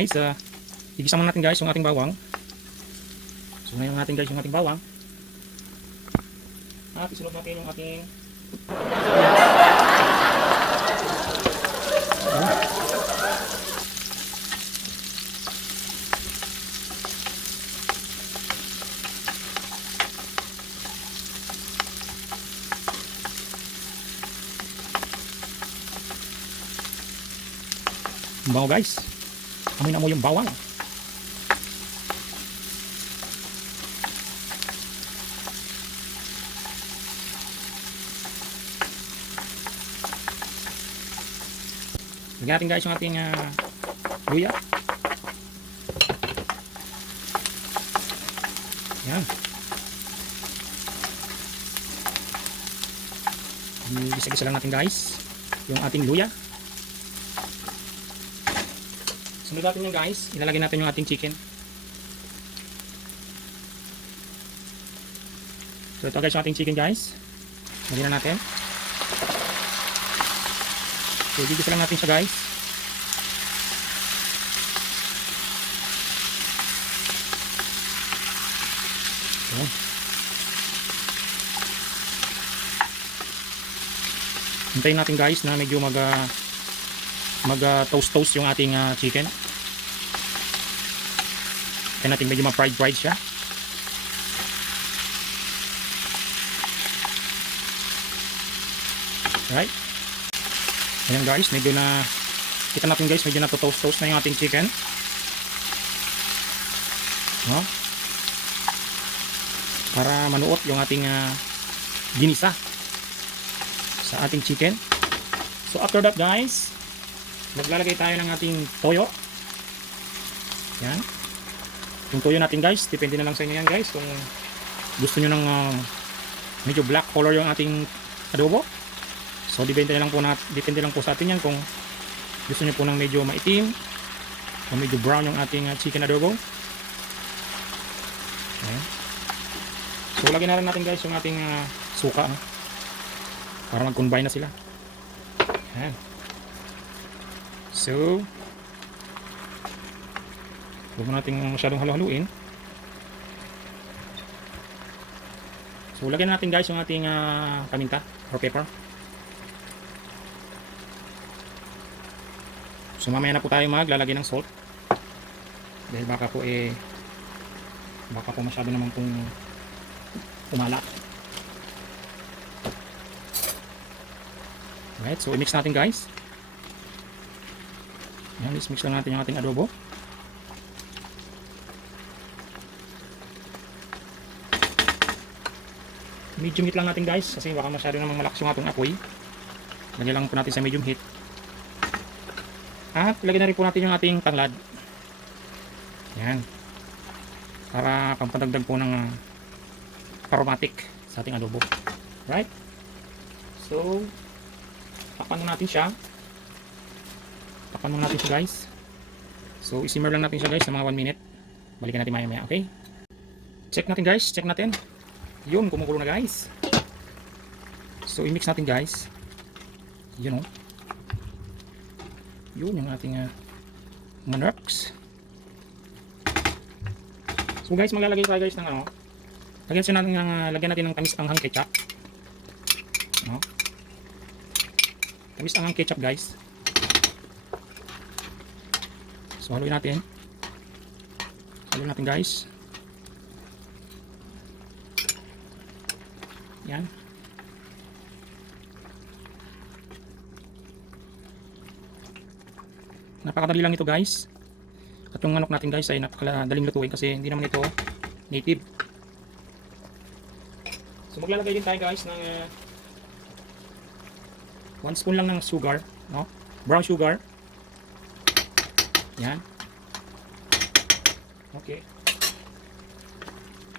guys, igisa muna natin guys yung ating bawang. So ngayon natin guys yung ating bawang. At isunod natin yung ating bango guys. Amoy na mo yung bawang. Lagyan natin guys yung ating luya. Yan. Gisa-gisa lang natin guys yung ating luya. Sunod natin yung guys, ilalagay natin yung ating chicken. So ito guys yung ating chicken guys. Lagyan na natin. So gigisa lang natin siya guys. So. Hintayin natin guys na medyo mag toast yung ating chicken. Kaya natin medyo ma-fried siya. Alright. Ayan guys, medyo na kita natin guys, medyo na toast na yung ating chicken. No? Para manuot yung ating ginisa sa ating chicken. So after that guys, maglalagay tayo ng ating toyo. Yan. Yung toyo natin guys, depende na lang sa inyo yan guys. Kung gusto nyo ng medyo black color yung ating adobo, so depende lang po sa atin yan. Kung gusto nyo po ng medyo maitim o medyo brown yung ating chicken adobo. Ayan. So lagyan na rin natin guys yung ating suka, no? Para mag-combine na sila. Ayan. So huwag mo natin masyadong halu-haluin. So lagyan natin guys yung ating paminta or pepper. So mamaya na po tayo maglalagay ng salt. Dahil baka po masyado naman pong umala. Alright, so i-mix natin guys. Yan, mix lang natin yung ating adobo. Medium heat lang natin guys, kasi baka masyado namang malakas yung ating apoy. Lagyan lang po natin sa medium heat. At lagyan na rin po natin yung ating tanglad. Yan. Para pampadagdag po ng aromatic sa ating adobo. Right? So takpan mo natin siya. Takpan mo natin siya guys. So isimmer lang natin siya guys sa mga 1 minute. Balikan natin maya-maya, okay? Check natin guys, check natin. Yun, kumukulo na guys. So i-mix natin guys. Yun o. Yun yung ating manurks. So guys, maglalagay tayo guys ng ano. Lagyan natin ng tamis anghang ketchup. No? Tamis anghang ketchup guys. So haluin natin. Haluin natin guys. Yan. Napakadali lang ito guys. At yung manok natin guys ay napakadaling lutuin kasi hindi naman ito native. So maglalagay din tayo guys ng 1 spoon lang ng sugar, no? Brown sugar. Yan. Okay.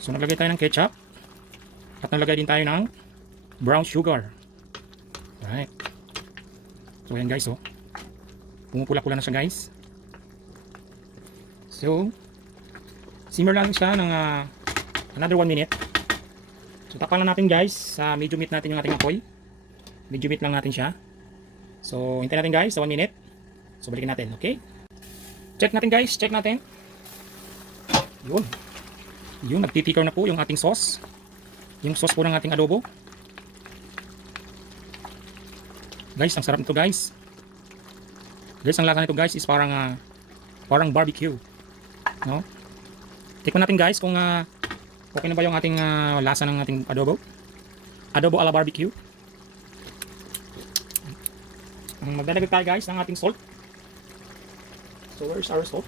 So naglagay tayo ng ketchup. At naglagay din tayo ng brown sugar. Alright. So ayan guys, oh. Pumupula-pula na siya guys. So simmer lang siya ng another 1 minute. So takpan lang natin guys sa medium heat natin yung ating apoy. Medium heat lang natin siya. So hintayin natin guys sa 1 minute. So balikin natin, okay? Check natin guys, check natin. Yun. Yun, nagtitikaw na po yung ating sauce. Yung sauce po ng ating adobo. Guys, ang sarap nito guys. Guys, ang lasa nito guys is parang barbecue. No? Tikman natin guys kung okay na ba yung ating lasa ng ating adobo. Adobo ala barbecue. Magdadagdag tayo guys ng ating salt. So where is our salt?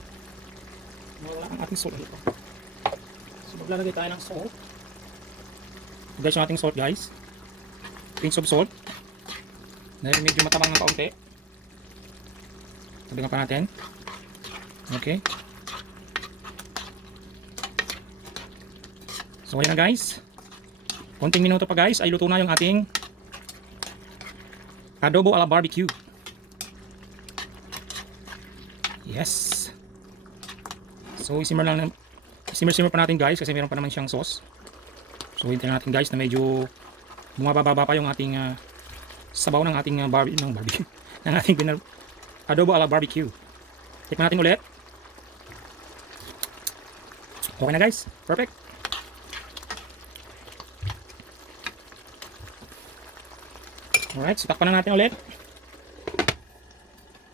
Wala ang ating salt dito. So maglalagay tayo ng salt. Guys, yung ating salt guys. Pinch of salt. Dahil medyo matabang ng kaunti. Tabigan pa natin. Okay. So ayan na guys. Konting minuto pa guys ay luto na yung ating adobo ala barbecue. Yes. So simmer pa natin guys kasi meron pa naman siyang sauce. So hintayin natin guys na medyo bumababa pa yung ating sabaw ng ating barbecue ng ating adobo ala barbecue. Tikman natin ulit. Okay na guys. Perfect. Alright, so takpan na natin ulit.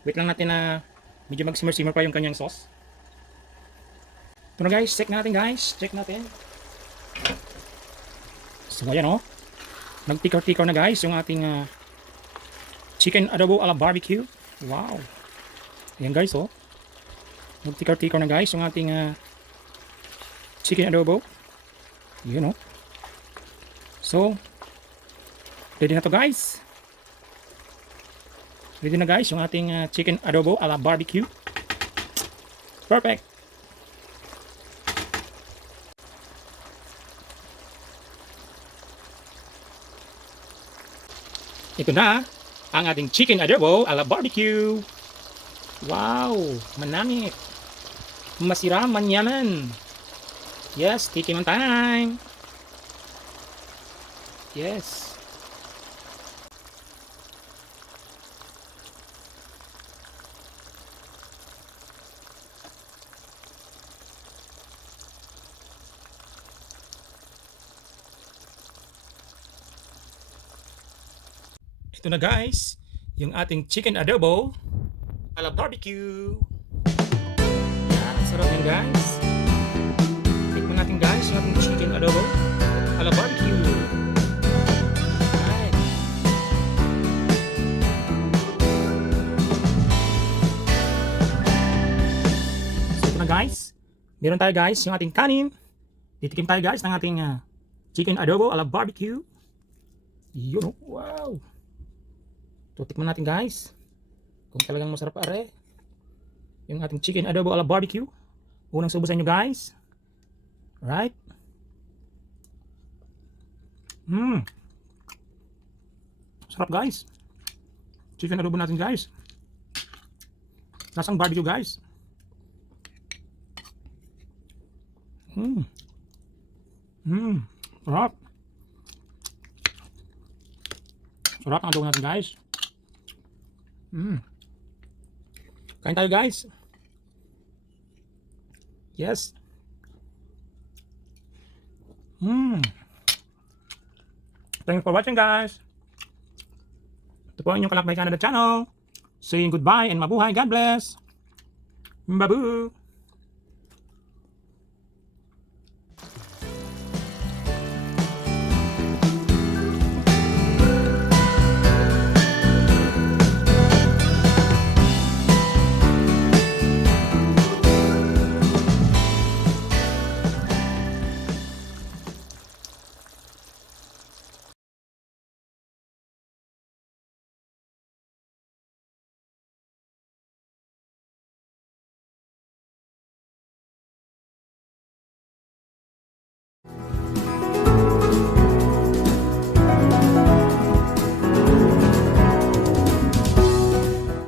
Wait lang natin na medyo mag-simmer pa yung kanyang sauce. Ito na guys, check natin guys. Check natin. So ayan o. Nagtikaw-tikaw na guys yung ating chicken adobo ala barbecue. Wow. Ayan guys o. Nagtikaw-tikaw na guys yung ating chicken adobo. Yun o. So, ready na to guys. Ready na guys yung ating chicken adobo ala barbecue. Perfect. Ito na ang ating chicken adobo ala barbecue. Wow, manamit. Masira manyaman. Yes, tikim time. Yes. Ito na guys, yung ating chicken adobo ala barbecue. Yan, ang sarap yan guys. Tikman natin guys yung ating chicken adobo ala barbecue. Alright. So ito na guys, meron tayo guys yung ating kanin. Titikim tayo guys ng ating chicken adobo ala barbecue. Yun, wow. So, tikman natin guys kung talagang masarap are yung ating chicken adobo ala barbecue. Unang subo sa inyo guys. Right. Sarap guys. Chicken adobo natin guys. Lasang barbecue guys. Sarap. Sarap ang adobo natin guys. Kain tayo guys. Yes. Thanks for watching guys. Ito po ang inyong Kalakbay Canada channel. Saying goodbye and mabuhay. God bless. Babu.